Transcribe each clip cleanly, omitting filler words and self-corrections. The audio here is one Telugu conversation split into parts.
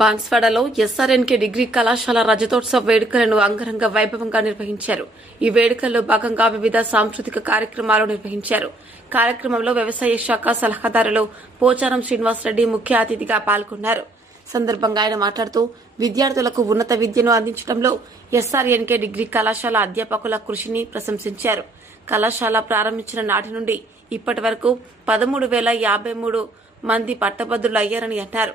బాన్స్వాడలో ఎస్ఆర్ఎన్కే డిగ్రీ కళాశాల రజతోత్సవ వేడుకలను అంగరంగ వైభవంగా నిర్వహించారు. ఈ వేడుకల్లో భాగంగా వివిధ సాంస్కృతిక కార్యక్రమాలు నిర్వహించారు. కార్యక్రమంలో వ్యవసాయ శాఖ సలహాదారులు పోచారం శ్రీనివాసరెడ్డి ముఖ్య అతిథిగా పాల్గొన్నారు. సందర్భంగా ఆయన మాట్లాడుతూ విద్యార్థులకు ఉన్నత విద్యను అందించడంలో ఎస్ఆర్ఎన్కే డిగ్రీ కళాశాల అధ్యాపకుల కృషిని ప్రశంసించారు. కళాశాల ప్రారంభించిన నాటి నుండి ఇప్పటి వరకు 13,053 మంది పట్టభద్రులు అయ్యారని అన్నారు.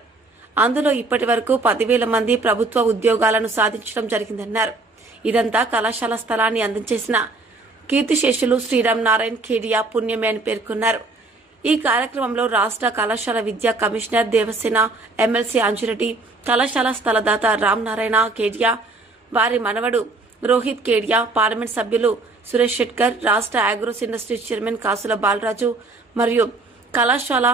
అందులో ఇప్పటి వరకు 10,000 మంది ప్రభుత్వ ఉద్యోగాలను సాధించడం జరిగిందన్నారు. ఇదంతా కళాశాల స్థలాన్ని అందించేసిన కీర్తిశేషులు శ్రీరామ్ నారాయణ్ ఖేడియా పుణ్యమే అని పేర్కొన్నారు. ఈ కార్యక్రమంలో రాష్ట్ర కళాశాల విద్యా కమిషనర్ దేవసేన, ఎమ్మెల్సీ అంజురెడ్డి, కళాశాల స్థలదాత రామ్ నారాయణ ఖేడియా, వారి మనవడు రోహిత్ ఖేడియా, పార్లమెంట్ సభ్యులు సురేష్ షెట్కర్, రాష్ట్ర అగ్రోస్ ఇండస్ట్రీస్ చైర్మన్ కాసుల బాలరాజు మరియు కళాశాల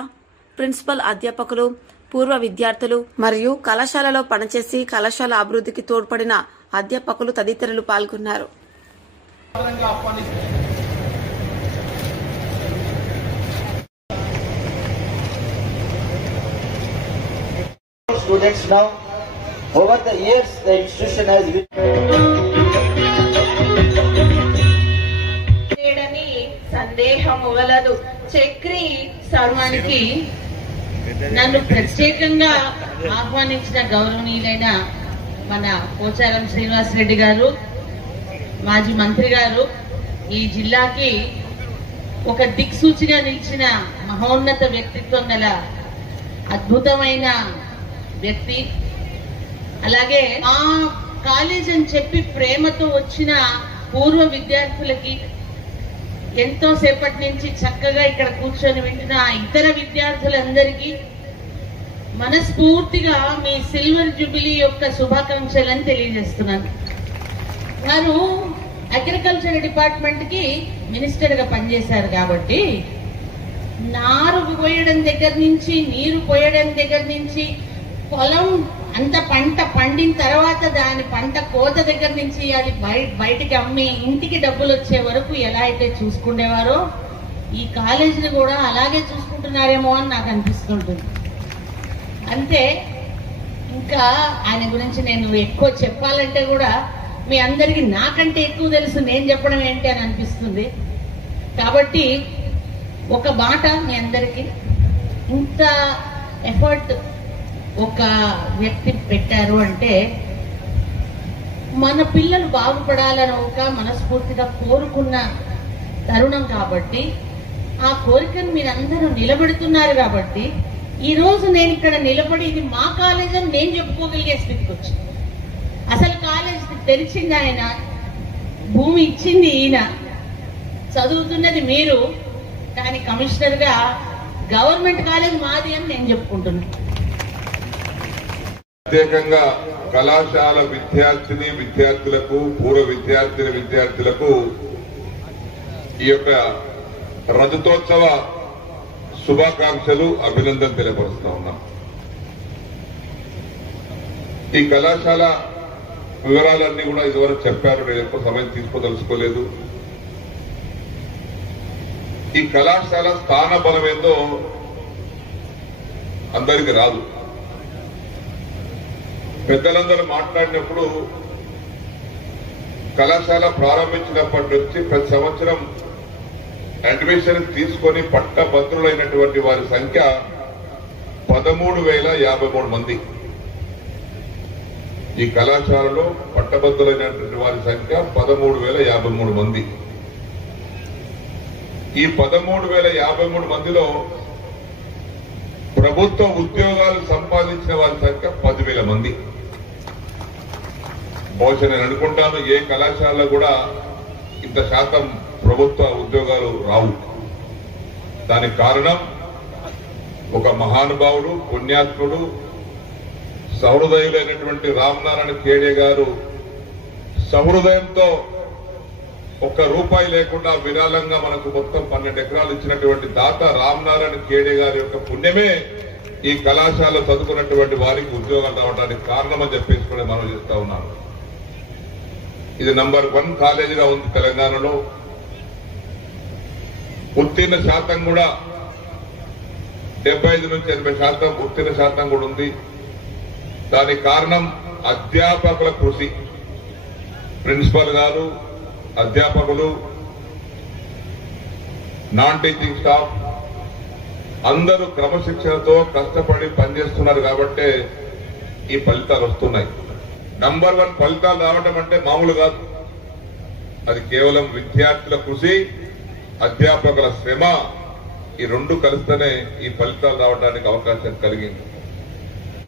ప్రిన్సిపల్ అధ్యాపకులు, పూర్వ విద్యార్థులు మరియు కళాశాలలో పనిచేసి కళాశాల అభివృద్ధికి తోడ్పడిన అధ్యాపకులు తదితరులు పాల్గొన్నారు. Students now, over the years, the institution has been. సందేహము వలదు. చక్రి సర్వానికి నన్ను ప్రత్యేకంగా ఆహ్వానించిన గౌరవనీయులైన మన పోచారం శ్రీనివాసరెడ్డి గారు, మాజీ మంత్రి గారు, ఈ జిల్లాకి ఒక దిక్సూచిగా నిలిచిన మహోన్నత వ్యక్తిత్వం గల అద్భుతమైన వ్యక్తి. అలాగే ఆ కాలేజ్ అని చెప్పి ప్రేమతో వచ్చిన పూర్వ విద్యార్థులకి, ఎంతో సేపటి నుంచి చక్కగా ఇక్కడ కూర్చొని వింటున్న ఇతర విద్యార్థులందరికీ మనస్ఫూర్తిగా మీ సిల్వర్ జూబిలీ యొక్క శుభాకాంక్షలను తెలియజేస్తున్నాను. వారు అగ్రికల్చర్ డిపార్ట్మెంట్ కి మినిస్టర్ గా పనిచేశారు కాబట్టి నారు పోయడం దగ్గర నుంచి, నీరు పోయడం దగ్గర నుంచి, పొలం అంత పంట పండిన తర్వాత దాని పంట కోత దగ్గర నుంచి అది బయటికి అమ్మి ఇంటికి డబ్బులు వచ్చే వరకు ఎలా అయితే చూసుకునేవారో ఈ కాలేజీని కూడా అలాగే చూసుకుంటున్నారేమో అని నాకు అనిపిస్తుంటుంది. అంతే, ఇంకా ఆయన గురించి నేను ఎక్కువ చెప్పాలంటే కూడా మీ అందరికీ నాకంటే ఎక్కువ తెలుసు, నేను చెప్పడం ఏంటి అని అనిపిస్తుంది. కాబట్టి ఒక మాట మీ అందరికీ, ఇంత ఎఫర్ట్ ఒక వ్యక్తి పెట్టారు అంటే మన పిల్లలు బాగుపడాలని ఒక మనస్ఫూర్తిగా కోరుకున్న తరుణం కాబట్టి, ఆ కోరికను మీరందరూ నిలబెడుతున్నారు కాబట్టి ఈ రోజు నేను ఇక్కడ నిలబడి ఇది మా కాలేజ్ అని నేను చెప్పుకోగలిగే స్థితికి వచ్చింది. అసలు కాలేజ్ తెరిచింది ఆయన, భూమి ఇచ్చింది ఈయన, చదువుతున్నది మీరు, కానీ కమిషనర్ గా గవర్నమెంట్ కాలేజ్ మాది అని నేను చెప్పుకుంటున్నాను. ప్రత్యేకంగా కళాశాల విద్యార్థులకు, పూర్వ విద్యార్థులకు ఈ యొక్క రజతోత్సవ శుభాకాంక్షలు, అభినందన తెలియపరుస్తా ఉన్నాం. ఈ కళాశాల వివరాలన్నీ కూడా ఇదివరకు చెప్పారు, నేను ఎక్కువ సమయం తీసుకోదలుచుకోలేదు. ఈ కళాశాల స్థాన బలం ఏందో అందరికీ రాదు. పెద్దలందరూ మాట్లాడినప్పుడు కళాశాల ప్రారంభించినప్పటి నుంచి ప్రతి సంవత్సరం అడ్మిషన్ తీసుకొని పట్టభద్రులైనటువంటి వారి సంఖ్య 13,053 మంది. ఈ కళాశాలలో పట్టభద్రులైనటువంటి వారి సంఖ్య 13,053 మంది. ఈ 13,053 మందిలో ప్రభుత్వ ఉద్యోగాలు సంపాదించిన వారి సంఖ్య 10,000 మంది. బహుశా నేను అనుకుంటాను ఏ కళాశాలలో కూడా ఇంత శాతం ప్రభుత్వ ఉద్యోగాలు రావు. దానికి కారణం ఒక మహానుభావుడు, పుణ్యాత్ముడు, సహృదయులైనటువంటి రామ్ నారాయణ ఖేడియా గారు సహృదయంతో ₹1 లేకుండా విరాళంగా మనకు మొత్తం 12 ఎకరాలు ఇచ్చినటువంటి దాత రామ్ నారాయణ ఖేడియా గారి యొక్క పుణ్యమే ఈ కళాశాల చదువుకున్నటువంటి వారికి ఉద్యోగాలు రావడానికి కారణమని చెప్పేసి కూడా మనం చేస్తా ఉన్నాను. ఇది నంబర్ 1 కాలేజీగా ఉంది తెలంగాణలో. ఉత్తీర్ణ శాతం కూడా 75 నుంచి 80% ఉత్తీర్ణ శాతం కూడా ఉంది. దానికి కారణం అధ్యాపకుల కృషి. ప్రిన్సిపల్ గారు, అధ్యాపకులు, నాన్ టీచింగ్ స్టాఫ్ అందరూ క్రమశిక్షణతో కష్టపడి పనిచేస్తున్నారు కాబట్టే ఈ ఫలితాలు వస్తున్నాయి. నంబర్ 1 ఫలితాలు రావడం అంటే మామూలు కాదు. అది కేవలం విద్యార్థుల కృషి, అధ్యాపకుల శ్రమ, ఈ రెండు కలిస్తేనే ఈ ఫలితాలు రావడానికి అవకాశం కలిగింది.